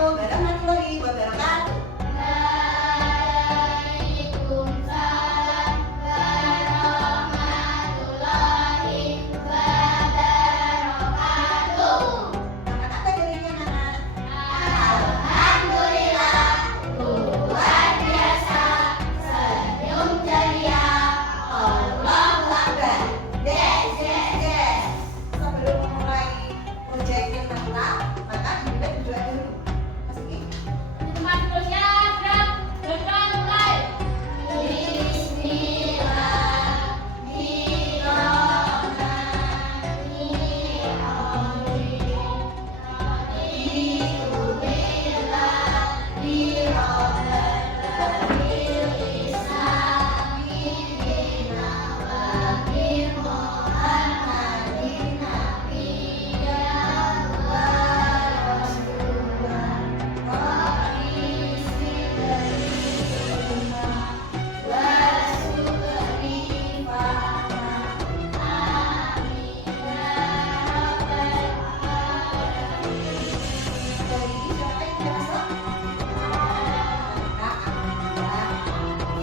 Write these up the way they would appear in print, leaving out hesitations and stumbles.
warahmatullahi wabarakatuh. Waalaikumsalam warahmatullahi wabarakatuh. Selamat apa dirinya anak? Alhamdulillah, luar biasa, senyum ceria, Allahu Akbar. Yes, yes, yes. Sebelum memulai proyek yang manula, maka kita berdoa dulu. Mas Iki? Teman siap, berdoa mulai.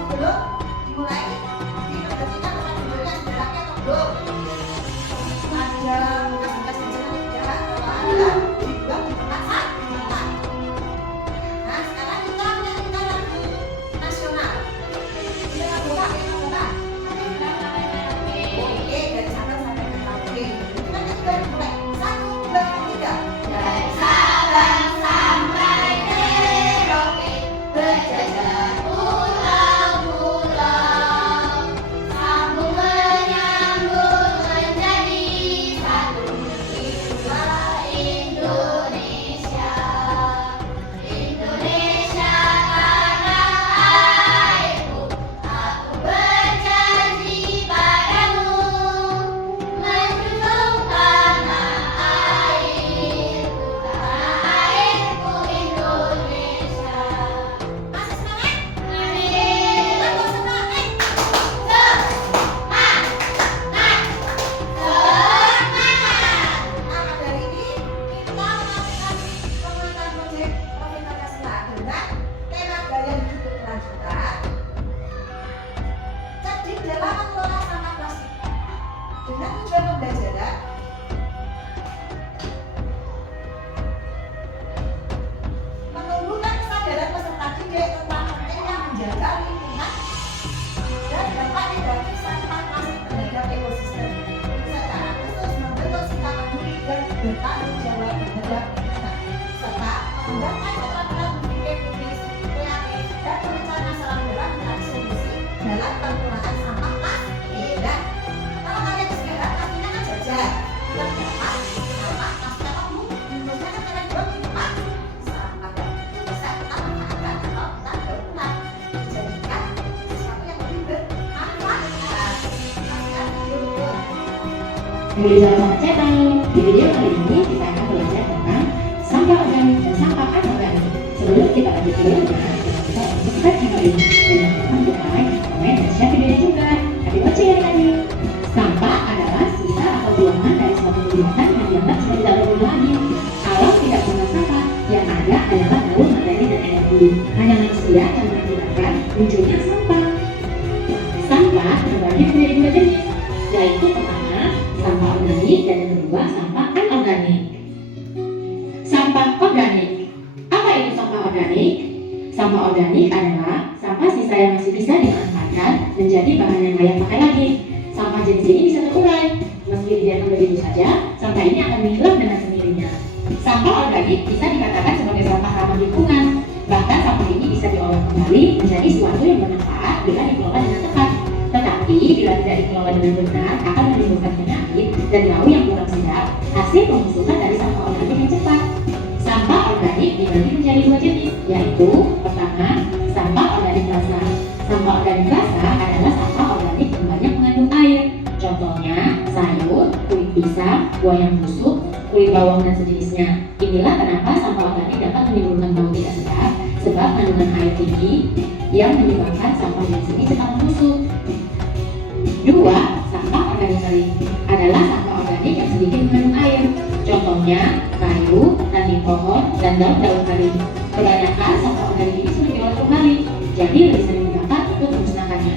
Sebelum dimulai, diperhatikan tempat duduknya jaraknya atau belum? Ada bekas-bekas jarak jarak kalau ada dibuang di tempat tempat. Nah sekarang kita menyanyikan lagu nasional. Ini lagu apa? Ini lagu apa? Oke, dari Sabang sampai Merauke. Kita nyanyi baru mulai. 1, 2, 3. Dari Sabang sampai Merauke, berjajar pulau-pulau, sambung menyambung menjadi satu. Itulah Indonesia, Indonesia tanah airku. Aku berjanji padamu, menjunjung tanah airku Indonesia. Masih semangat? Amin. Kita mau semangat. Maka dari ini kita melakukan penguatan proyek Profit Pancasila dengan tema gaya hidup berkelanjutan. Cerdik dalam mengelola sampah plastik dengan tujuan pembelajaran menumbuhkan kesadaran peserta didik tentang pentingnya menjaga lingkungan dan dampak negatif sampah plastik terhadap ekosistem, secara khusus membentuk sikap peduli dan bertanggung jawab terhadap lingkungan, serta mengembangkan keterampilan berpikir kritis, kreatif, dan memecah masalah dalam mencari solusi dalam penggunaan sampah plastik. Dan kalau kalian sekarang pastinya kan jajan, terdapat sampah plastik kamu bentuknya kan kalian buang di tempat sampah dan itu bisa kita manfaatkan atau kita daur ulang dijadikan sesuatu yang lebih bermanfaat. Dari zaman channel, di video kali ini kita akan belajar tentang sampah organik dan sampah anorganik. Sebelum kita lanjut ke videonya, jangan lupa untuk subscribe channel ini dan jangan lupa like, komen, dan share videonya juga. Happy watching adik-adik. Sampah adalah sisa atau buangan dari suatu kegiatan yang dianggap sudah tidak berguna lagi. Alam tidak punya sampah, yang ada adalah daun, materi, dan energi. Hanya manusia yang mengakibatkan munculnya sampah. Sampah terbagi menjadi dua jenis, yaitu pertama sampah organik dan yang kedua sampah anorganik. Sampah organik. Apa itu sampah organik? Sampah organik adalah sampah sisa yang masih bisa dimanfaatkan menjadi bahan yang layak pakai lagi. Sampah jenis ini bisa terurai. Meski dibiarkan begitu saja, sampah ini akan menghilang dengan sendirinya. Sampah organik bisa dikatakan sebagai sampah ramah lingkungan. Bahkan sampah ini bisa diolah kembali menjadi sesuatu yang bermanfaat bila dikelola dengan tepat. Tetapi bila tidak dikelola dengan benar akan menimbulkan penyakit dan bau yang kurang sedap, hasil pembusukan dari sampah organik yang cepat. Sampah organik dibagi menjadi dua jenis, yaitu pertama, sampah organik basah. Sampah organik basah adalah sampah organik yang banyak mengandung air. Contohnya sayur, kulit pisang, buah yang busuk, kulit bawang dan sejenisnya. Inilah kenapa sampah organik dapat menimbulkan bau tidak sedap, sebab kandungan air tinggi yang menyebabkan sampah jenis ini cepat membusuk. Dua, sampah organik kering adalah sampah organik yang sedikit mengandung air. Contohnya kayu, ranting pohon, dan daun-daun kering. Kebanyakan sampah organik ini sudah diolah kembali, jadi lebih sering digunakan untuk memusnahkannya.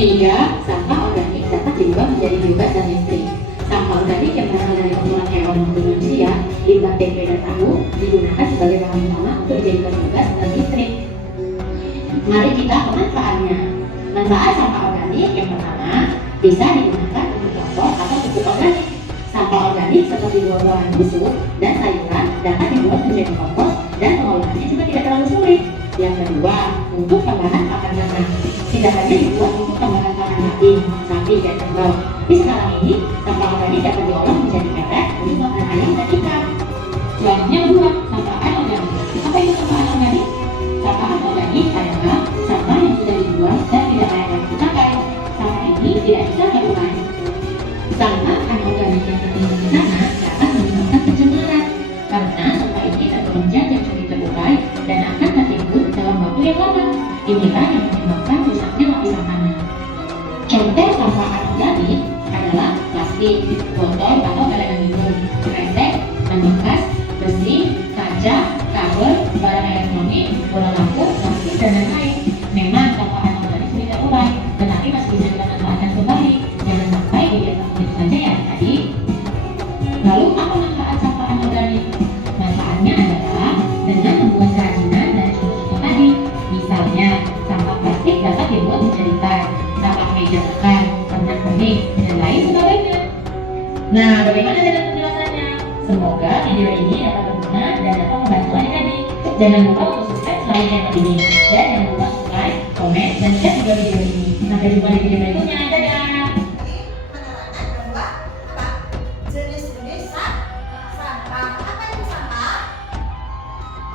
3. Sampah organik dapat diubah menjadi biogas dan listrik. Sampah organik yang berasal dari kotoran hewan maupun manusia, limbah tempe dan tahu, digunakan sebagai bahan utama untuk dijadikan biogas dan listrik. Mari kita ke manfaatnya. Manfaat sampah organik yang pertama, bisa digunakan untuk kompos atau pupuk organik. Sampah organik seperti buah-buahan busuk dan sayuran dapat dibuat menjadi kompos dan pengolahannya juga tidak terlalu sulit. Yang kedua, untuk tambahan pakan ternak. Tidak hanya dibuat untuk tambahan pakan kambing, sapi, dan kerbau, tapi sekarang ini sampah organik dapat diolah menjadi pelet untuk makan ayam dan ikan. Yang kedua, sampah anorganik. Apa itu sampah anorganik? Sampah anorganik adalah sampah yang sudah dibuang dan tidak layak lagi dipakai. Sampah ini tidak bisa terurai. Sampah anorganik yang tertinggal di sana dapat menyebabkan pencemaran karena sampah ini terpenjar dan sulit terurai dan akan tertimbun dalam waktu yang lama. Inilah yang menyebabkan rusaknya lapisan tanah. Contoh sampah anorganik adalah plastik, botol atau elemen minum, kresek, ban bekas, besi, kaca, kabel, barang elektronik, bola lampu, plastik, dan lain-lain. Memang sampah anorganik sulit terurai, tetapi masih bisa kita manfaatkan kembali. Jangan sampai dibiarkan begitu saja ya tadi. Lalu apa manfaat sampah anorganik? Manfaatnya adalah dengan membuat kerajinan dari contoh tadi. Misalnya, sampah plastik dapat dibuat menjadi tas, sampah meja makan, pernak pernik, dan lain sebagainya. Nah, bagaimana dengan penjelasannya? Semoga video ini dapat berguna dan dapat membantu adik-adik. Jangan lupa untuk subscribe channel ini dan jangan lupa like, komen, dan share juga video ini. Sampai jumpa di video berikutnya. Dadah. Penerangan bahwa apa? Jenis-jenis sampah. Apa itu sampah?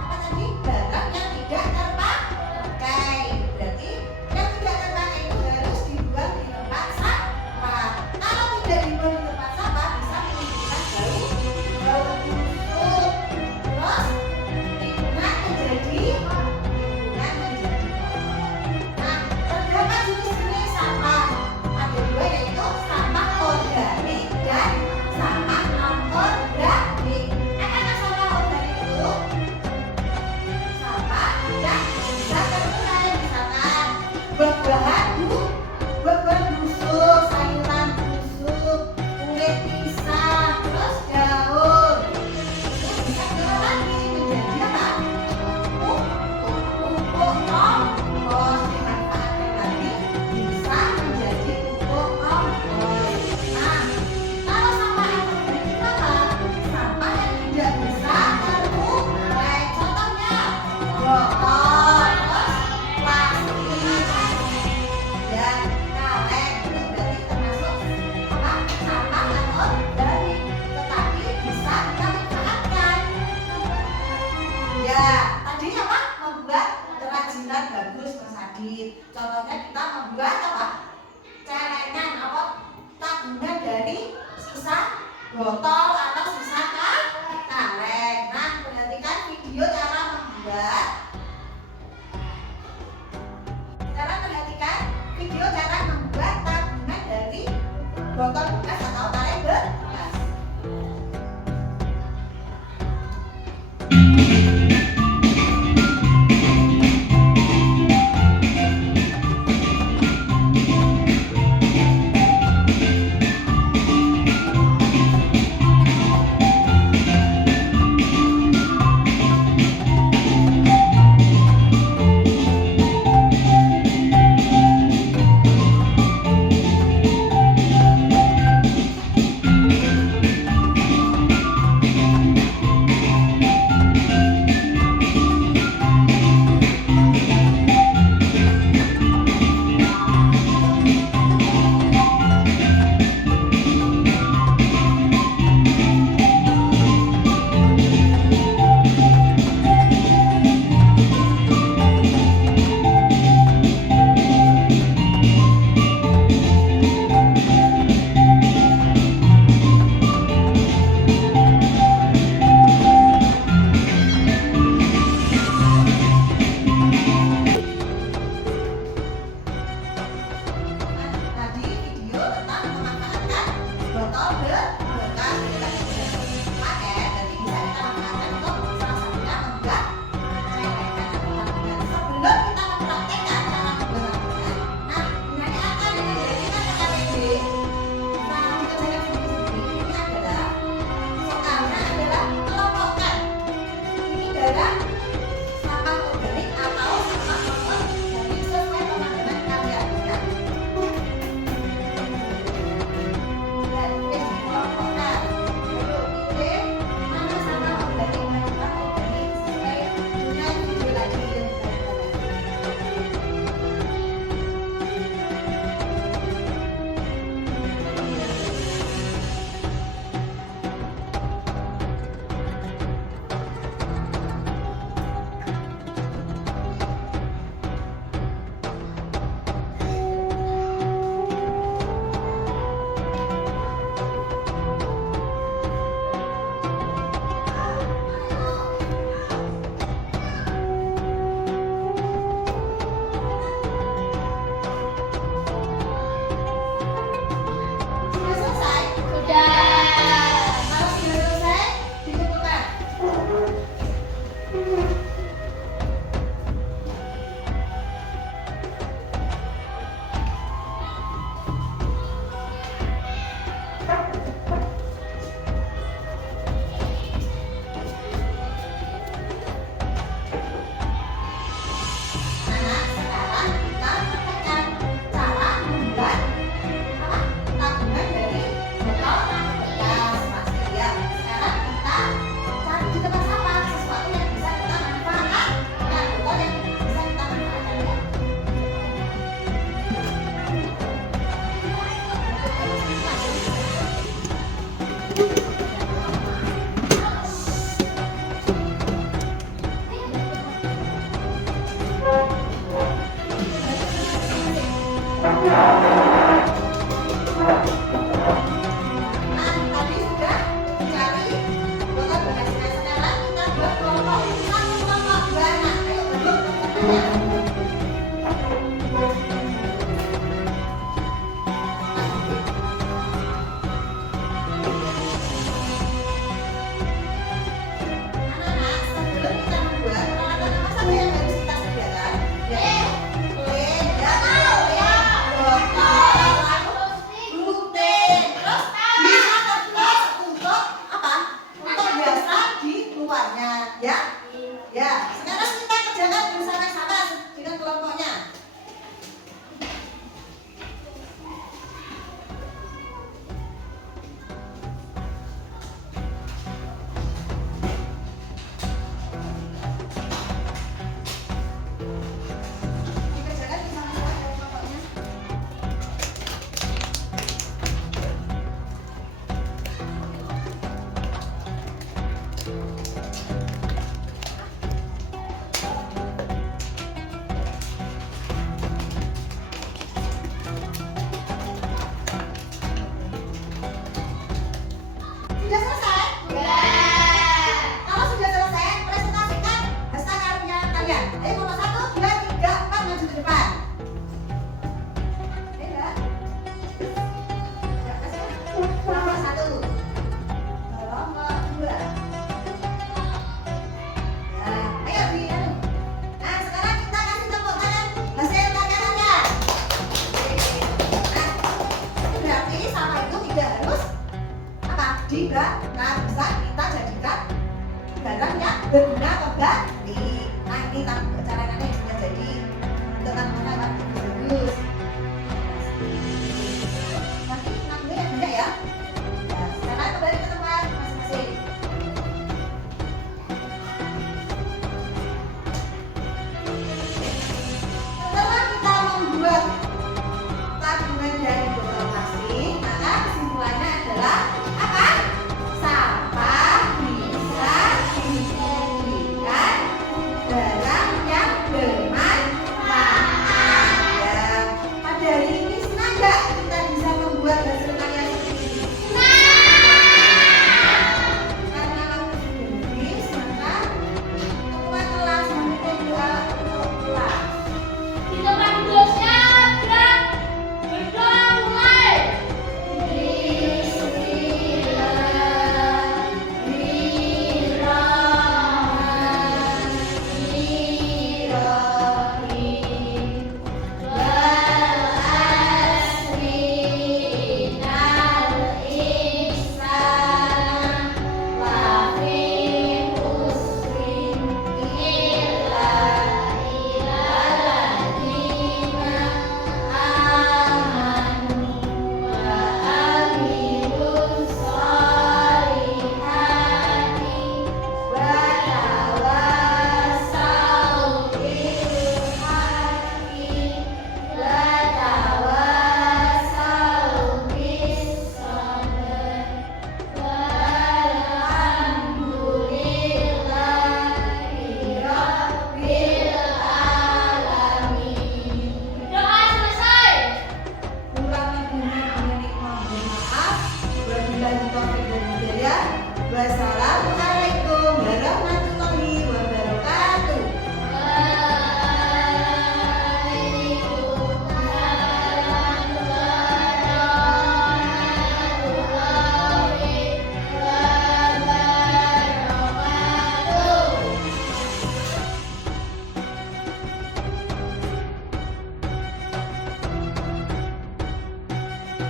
Apa tadi? Barang yang tidak terpakai. Berarti yang tidak terpakai itu harus dibuang di tempat sampah. Kalau tidak dibuang di tempat sampah bisa menimbulkan bau busuk. Terus lingkungan menjadi kotor. Nah, terdapat jenis-jenis sampah. Ada tanya. Anak-anak, sebelum kita membuat peralatan apa saja yang harus kita sediakan? Ya, lem, botol, gunting, terus bisa kertas untuk apa? Untuk biasa di luarnya, ya? Ya, sekarang kita kerjakan bersama-sama dengan kelompoknya. Dikerjakan bersama-sama dengan kelompoknya. Sudah selesai? Kalau sudah selesai, presentasikan hasil karya kalian. Ayo nomor 1, 2, 3, 4 maju ke depan. Ayo Mbak. Ya, kasih. Nomor 1. Nomor 2. Nah, ayo di anu. Nah, sekarang kita kasih tepuk tangan hasil karya kalian. Nah, itu berarti sama itu tidak harus apa? Bisa kita jadikan barang yang berguna kembali. Nah, ini cara sudah jadi untuk tanaman apa?